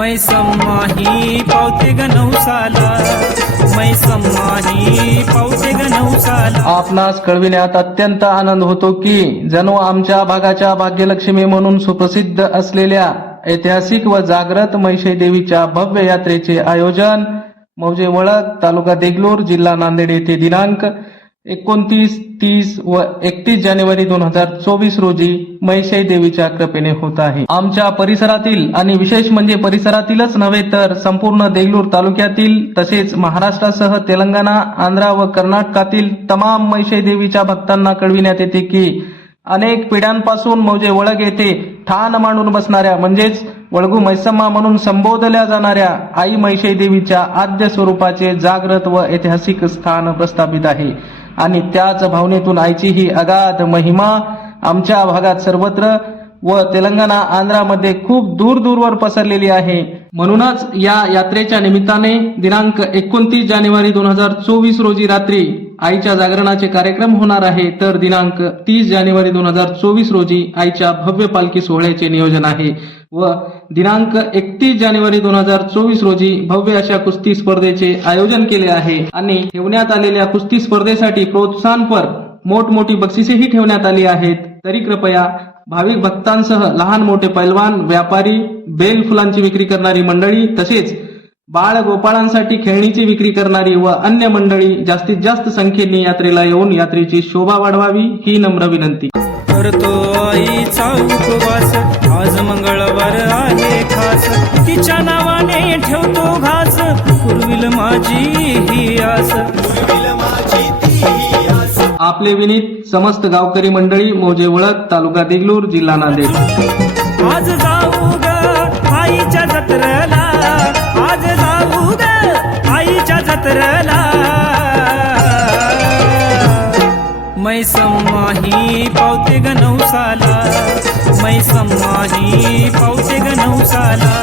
मै सम्माही पावते ग नवसाला. मै सम्माही पावते ग नवसाला. आपणास कळविण्यात अत्यंत आनंद होतो की जणू आमच्या भागाच्या भाग्यलक्ष्मी म्हणून सुप्रसिद्ध असलेल्या ऐतिहासिक व जागृत महिषी देवीच्या भव्य यात्रेचे आयोजन मौजे वळक तालुका देगलूर जिल्हा नांदेड येथे दिनांक एकोणतीस तीस व एकतीस जानेवारी दोन हजार चोवीस रोजी महिषाई देवीच्या कृपेने होत आहे. आमच्या परिसरातील आणि विशेष म्हणजे परिसरातीलच नव्हे तर संपूर्ण देगलूर तालुक्यातील तसेच महाराष्ट्रासह तेलंगणा आंध्रा व कर्नाटकातील तमाम महिषाई देवीच्या भक्तांना कळविण्यात येते की अनेक पिढ्यांपासून मौजे वळग येथे ठाण मांडून बसणाऱ्या म्हणजेच वळगू मैसम्मा म्हणून संबोधल्या जाणाऱ्या आई महिषाई देवीच्या आद्य स्वरूपाचे जागृत व ऐतिहासिक स्थान प्रस्थापित आहे. आणि त्याच भावनेतून आईची ही अगाध महिमा आमच्या भागात सर्वत्र व तेलंगणा आंध्रामध्ये खूप दूर दूरवर पसरलेली आहे. म्हणूनच या यात्रेच्या निमित्ताने दिनांक एकोणतीस जानेवारी दोन हजार चोवीस रोजी रात्री आईच्या जागरणाचे कार्यक्रम होणार आहे. तर दिनांक तीस जानेवारी दोन हजार चोवीस रोजी आईच्या भव्य पालखी सोहळ्याचे नियोजन आहे. व दिनांक एकतीस जानेवारी दोन हजार चोवीस रोजी भव्य अशा कुस्ती स्पर्धेचे आयोजन केले आहे. आणि ठेवण्यात आलेल्या कुस्ती स्पर्धेसाठी प्रोत्साहनपर मोठमोठी बक्षिसेही ठेवण्यात आली आहेत. तरी कृपया भाविक भक्तांसह लहान मोठे पैलवान व्यापारी बेल फुलांची विक्री करणारी मंडळी तसेच बाळ गोपाळांसाठी खेळणीची विक्री करणारी व अन्य मंडळी जास्तीत जास्त संख्येने यात्रेला येऊन यात्रेची शोभा वाढवावी ही नम्र विनंती. मंगळवार आहे खास. तिच्या नावाने ठेवतो घास. पूर्वील माझी ही आस. आपले विनीत समस्त गावकरी मंडळी मौजे वळक तालुका देगलूर जिल्हा नांदेड. आज जाऊ ग आईच्या जत्रेला. आज जाऊ ग आईच्या जत्रेला. मै सम्माही पावते ग नवसाला. मै सम्माही पावते ग नवसाला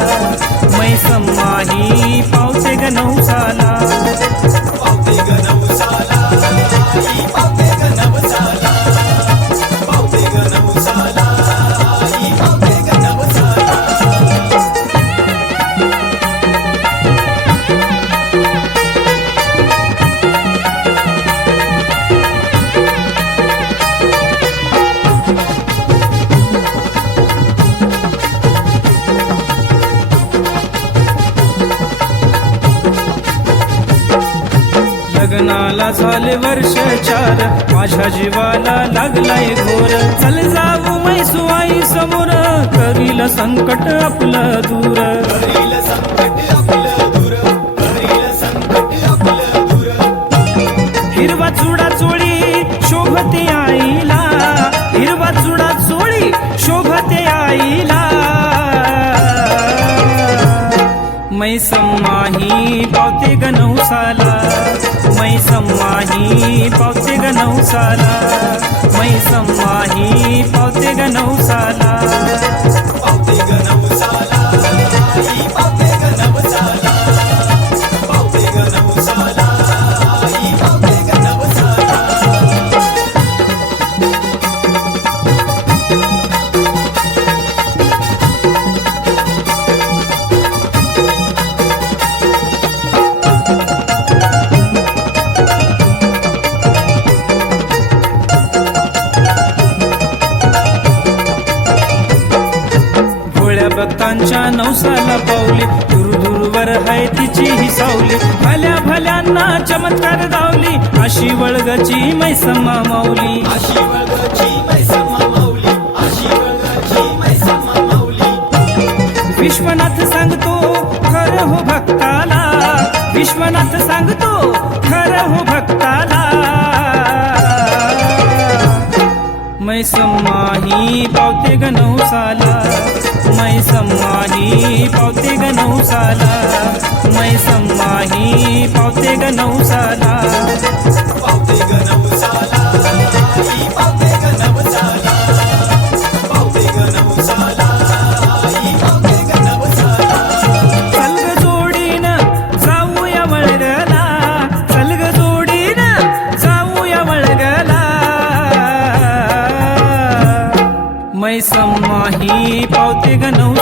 मै सम्माही पावते ग नवसाला मला झाले वर्ष चार. माझ्या जीवाला लागलाय घोर. चल जाऊ मैसुआई समोर. करील संकट आपलं दूर. मै सम्माही पावते ग नवसाला. मै सम्माही पावते ग नवसाला. मै सम्माही पावते ग नवसाला. भक्तांच्या नवसाला पावली. दूर दूरवर आहे तिची ही सावली. भल्या भल्यांना चमत्कार दावली अशी वळगची मैसमा माऊली. विश्वनाथ सांगतो खर हो भक्ताला. विश्वनाथ सांगतो खर हो भक्ताला. मै सम्माही पावते ग नवसाला मै सम्माही पावते ग नवसाला.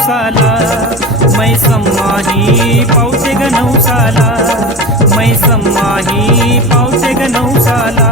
नवसाला मै सम्माही पावसे ग नवसाला मै सम्माही पावसे ग नवसाला